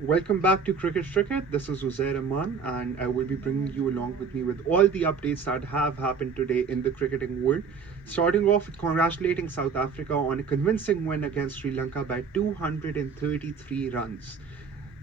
Welcome back to Cricket. This is Uzair Rahman, and I will be bringing you along with me with all the updates that have happened today in the cricketing world. Starting off with congratulating South Africa on a convincing win against Sri Lanka by 233 runs.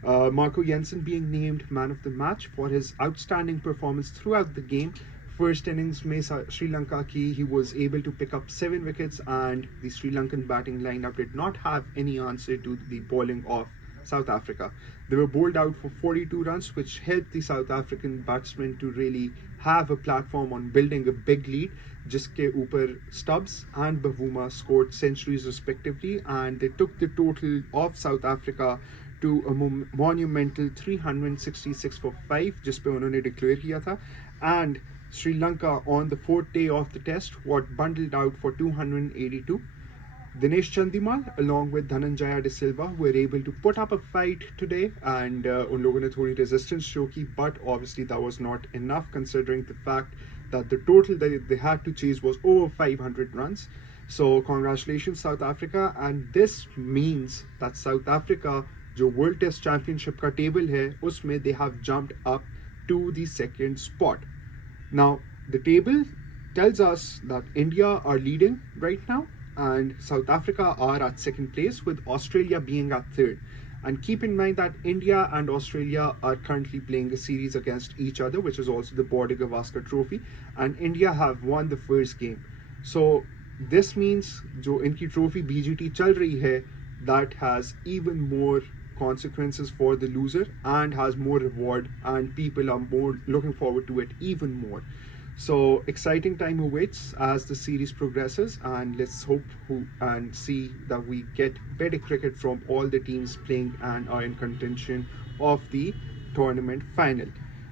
Marco Jensen being named man of the match for his outstanding performance throughout the game. First innings में Sri Lanka की he was able to pick up 7 wickets, and the Sri Lankan batting lineup did not have any answer to the bowling of South Africa. They were bowled out for 42 runs, which helped the South African batsmen to really have a platform on building a big lead. जिसके ऊपर Stubbs and Bavuma scored centuries respectively, and they took the total of South Africa to a monumental 366 for 5, जिस पे उन्होंने declare किया था. And Sri Lanka on the 4th day of the test got bundled out for 282. Dinesh Chandimal along with Dhananjaya De Silva were able to put up a fight today, and उन लोगों ने थोड़ी resistance show की, but obviously that was not enough considering the fact that the total that they had to chase was over 500 runs. So congratulations South Africa, and this means that South Africa जो World Test Championship का table है उसमें they have jumped up to the second spot. Now the table tells us that India are leading right now, and South Africa are at second place, with Australia being at third. And keep in mind that India and Australia are currently playing a series against each other, which is also the Border Gavaskar Trophy, and India have won the first game. So this means जो इनकी trophy BGT चल रही है, that has even more consequences for the loser and has more reward, and people are more looking forward to it even more. So exciting time awaits as the series progresses, and let's hope and see that we get better cricket from all the teams playing and are in contention of the tournament final.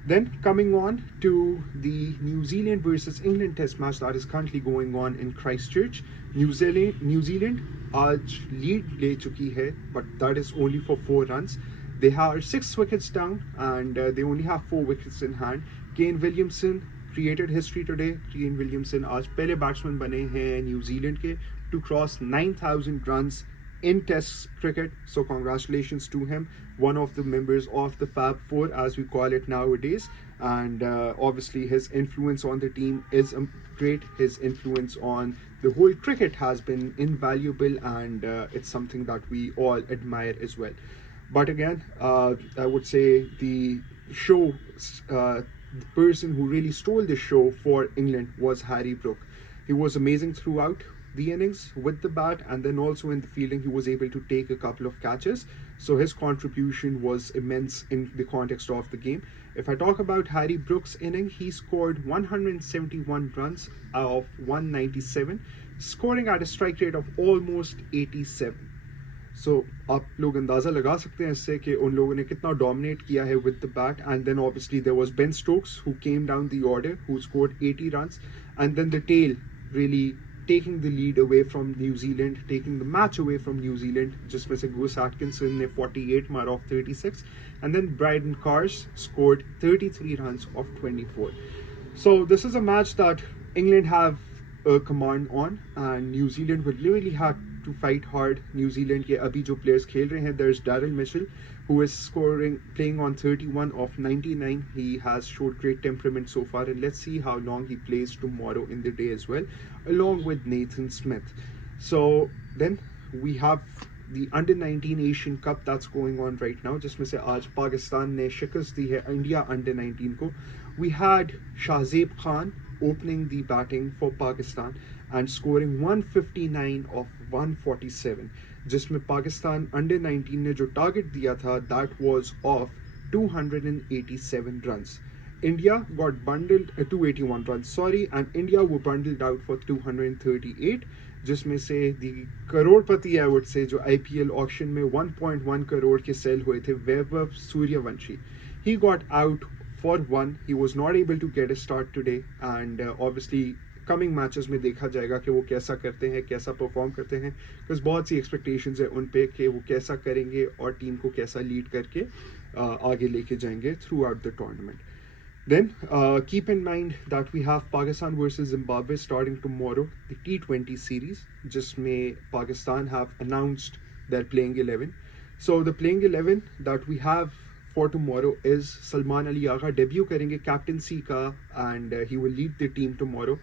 Then coming on to the New Zealand versus England test match that is currently going on in Christchurch. New Zealand आज lead ले चुकी है, but that is only for 4 runs. They are 6 wickets down, and they only have 4 wickets in hand. Kane Williamson created history today. Kane Williamson आज पहले batsman बने हैं New Zealand के to cross 9,000 runs in Test cricket. So congratulations to him, one of the members of the Fab Four as we call it nowadays. And obviously his influence on the team is great. His influence on the whole cricket has been invaluable, and it's something that we all admire as well. But again, I would say the show, the person who really stole the show for England was Harry Brook. He was amazing throughout the innings with the bat, and then also in the fielding he was able to take a couple of catches. So his contribution was immense in the context of the game. If I talk about Harry Brook's inning, he scored 171 runs out of 197, scoring at a strike rate of almost 87. So आप लोग अंदाज़ा लगा सकते हैं इससे कि उन लोगों ने कितना dominate किया है with the bat. And then obviously there was Ben Stokes who came down the order, who scored 80 runs, and then the tail really taking the lead away from New Zealand, taking the match away from New Zealand, जिसमें से Gus Atkinson ने 48 मार off 36, and then Bryden Cars scored 33 runs off 24. So this is a match that England have a command on, and New Zealand will really have to fight hard. New Zealand के अभी जो players खेल रहे हैं, there's Daryl Mitchell who is playing on 31 of 99. He has showed great temperament so far, and let's see how long he plays tomorrow in the day as well, along with Nathan Smith. So then we have the Under 19 Asian Cup that's going on right now, जिसमें से आज पाकिस्तान ने शिकस्त दी है India Under 19 को. We had Shahzeb Khan opening the batting for Pakistan and scoring 159 of 147, जिसमें Pakistan Under 19 ने जो target दिया था that was of 287 runs. India got bundled 281 runs, sorry, and India were bundled out for 238, जिसमें से the Crorepati I would say जो IPL auction में 1.1 करोड़ के सेल हुए थे, Vaibhav Suryavanshi, he got out for 1. He was not able to get a start today, and obviously coming matches में देखा जाएगा कि वो कैसा करते हैं, कैसा परफॉर्म करते हैं, बिकॉज बहुत सी एक्सपेक्टेशंस है उन पे कि वो कैसा करेंगे और टीम को कैसा लीड करके आगे लेके जाएंगे through out the tournament. Then keep in mind that we have Pakistan versus Zimbabwe starting tomorrow, the T20 series, जिसमें Pakistan have announced their playing 11. So the playing 11 that we have for tomorrow is Salman Ali Agha debut करेंगे captaincy का and he will lead the team tomorrow.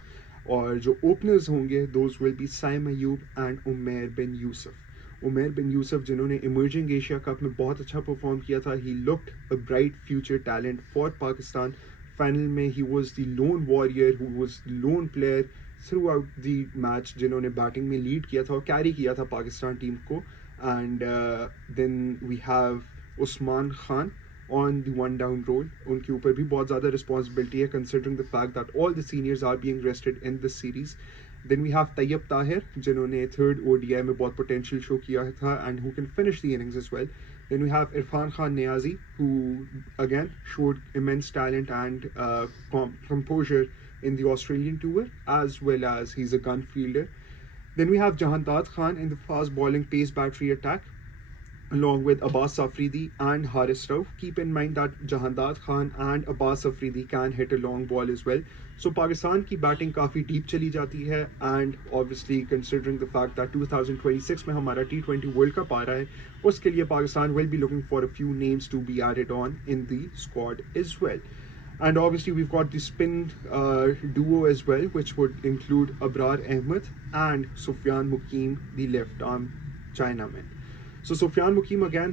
और जो openers होंगे those will be Saim Ayoub and Umair bin Yusuf. उमेर बिन यूसुफ जिन्होंने emerging Asia cup में बहुत अच्छा perform किया था, he looked a bright future talent for Pakistan. Final में he was the lone warrior who was lone player throughout the match, जिन्होंने batting में lead किया था और कैरी किया था पाकिस्तान टीम को. And then we have Usman Khan on the one down role. उनके ऊपर भी बहुत ज़्यादा रिस्पॉन्सिबिलिटी है considering the fact that all the seniors are being rested in this series. Then we have Tayyab Tahir, जिन्होंने थर्ड ODI में बहुत potential show किया था and who can finish the innings as well. Then we have Irfan Khan Niazi, who again showed immense talent and composure in the Australian tour, as well as he's a gun fielder. Then we have Jahandad Khan in the fast bowling pace battery attack, along with Abbas Afridi and Haris Rauf. Keep in mind that Jahandad Khan and Abbas Afridi can hit a long ball as well. So Pakistan की batting काफ़ी deep चली जाती है and obviously considering the fact that 2026 में हमारा T20 World Cup आ रहा है, उसके लिए Pakistan will be looking for a few names to be added on in the squad as well. And obviously we've got the spin duo as well, which would include Abrar Ahmed and Sufyan Mukim, the left arm Chinaman. So Sufyan Mukim again,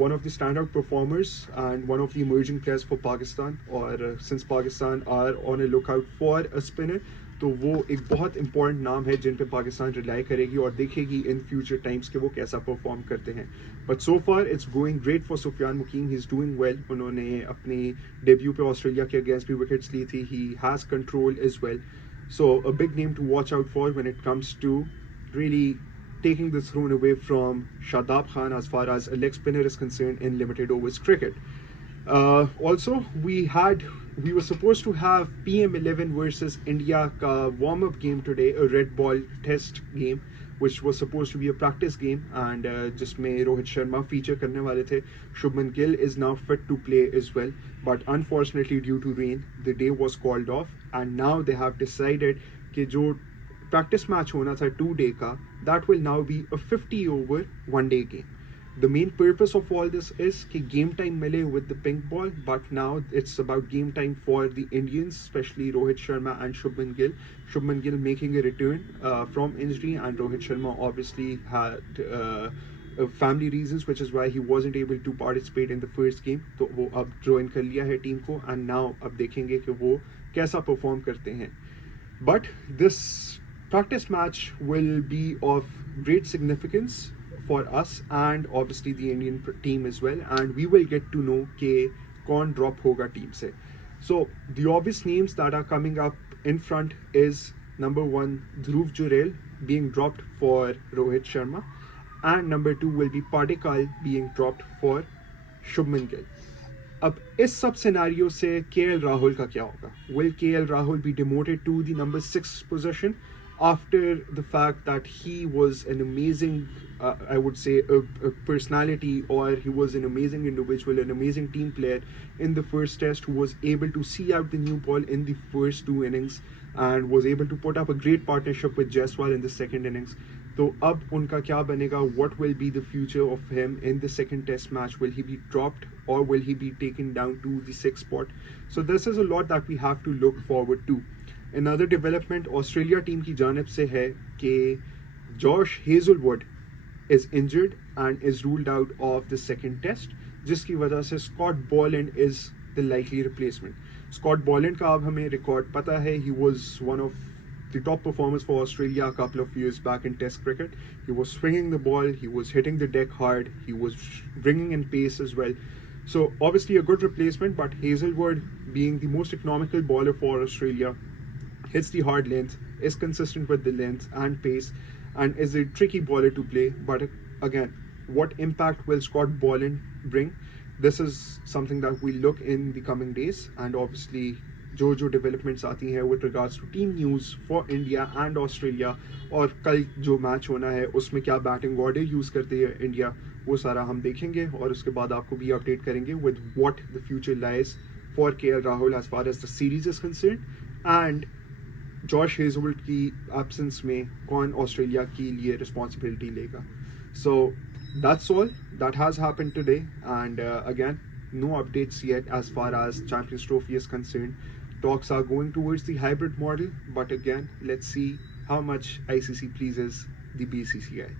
one of the standout performers and one of the emerging players for Pakistan. और since Pakistan are on a lookout for a spinner, तो वो एक बहुत important नाम है जिन पे Pakistan rely करेगी और देखेगी इन फ्यूचर टाइम्स के वो कैसा परफॉर्म करते हैं. But so far it's going great for Sufiyan Mukeem. He is doing well. उन्होंने अपनी डेब्यू पे ऑस्ट्रेलिया के अगेंस्ट भी विकेट्स ली थी. He has control as well. So a big name to watch out for when it comes to really taking the throne away from Shadab Khan as far as a leg spinner is concerned in limited overs cricket. Also, we were supposed to have PM11 versus India ka warm-up game today, a red ball test game, which was supposed to be a practice game, and जिसमें Rohit Sharma feature करने वाले थे. Shubman Gill is now fit to play as well, but unfortunately due to rain, the day was called off, and now they have decided कि जो practice match होना था 2-day का, that will now be a 50 over 1-day game. The main purpose of all this is कि game time मिले with the pink ball, but now it's about game time for the Indians, especially Rohit Sharma and Shubman Gill. Shubman Gill making a return from injury, and Rohit Sharma obviously had family reasons, which is why he wasn't able to participate in the first game. तो वो अब join कर लिया है team को, and now अब देखेंगे कि वो कैसा perform करते हैं. But this practice match will be of great significance for us and obviously the Indian team as well, and we will get to know ke kaun drop hoga team se. So the obvious names that are coming up in front is number 1 Dhruv Jurel being dropped for Rohit Sharma, and number 2 will be Padikkal being dropped for Shubman Gill. अब इस सब scenario से KL Rahul का क्या होगा? Will KL Rahul be demoted to the number 6 position after the fact that he was an amazing, I would say, a personality, or he was an amazing individual, an amazing team player in the first test, who was able to see out the new ball in the first 2 innings and was able to put up a great partnership with Jaiswal in the second innings. तो अब उनका क्या बनेगा? What will be the future of him in the second test match? Will he be dropped or will he be taken down to the 6th spot? So this is a lot that we have to look forward to. Another development Australia team की जानिब से है कि Josh Hazlewood is injured and is ruled out of the second test, जिसकी वजह से Scott Boland is the likely replacement. Scott Boland का अब हमें रिकॉर्ड पता है. He was one of the top performers for Australia a couple of years back in Test cricket. He was swinging the ball, he was hitting the deck hard, he was bringing in pace as well. So obviously a good replacement, but Hazelwood, being the most economical bowler for Australia, hits the hard length, is consistent with the length and pace, and is a tricky bowler to play. But again, what impact will Scott Boland bring? This is something that we look in the coming days, and obviously जो developments आती हैं with regards to team news for India and Australia, और कल जो match होना है उसमें क्या बैटिंग ऑर्डर यूज़ करती है इंडिया, वो सारा हम देखेंगे और उसके बाद आपको भी अपडेट करेंगे with what the future lies for KL Rahul as far as the series is concerned, and Josh Hazlewood की एब्सेंस में कौन ऑस्ट्रेलिया के लिए रिस्पॉन्सिबिलिटी लेगा. सो that's all that has happened today. And again, no updates yet as far as Champions Trophy is concerned. Talks are going towards the hybrid model, but again, let's see how much ICC pleases the BCCI.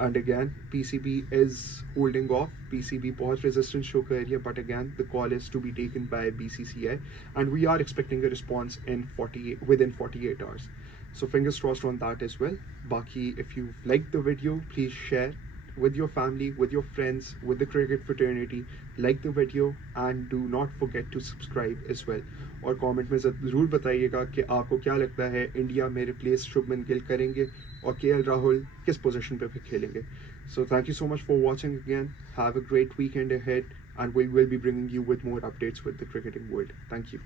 And again, PCB is holding off. PCB बहुत resistance show कर रही है, but again, the call is to be taken by BCCI, and we are expecting a response in 48 hours. So fingers crossed on that as well. Baki, if you liked the video, please share with your family, with your friends, with the cricket fraternity. Like the video and do not forget to subscribe as well. और comment में ज़रूर बताइएगा कि आपको क्या लगता है India में रिप्लेस शुभमन गिल करेंगे और केएल राहुल किस पोजीशन पे खेलेंगे. So thank you so much for watching again. Have a great weekend ahead, and we will be bringing you with more updates with the cricketing world. Thank you.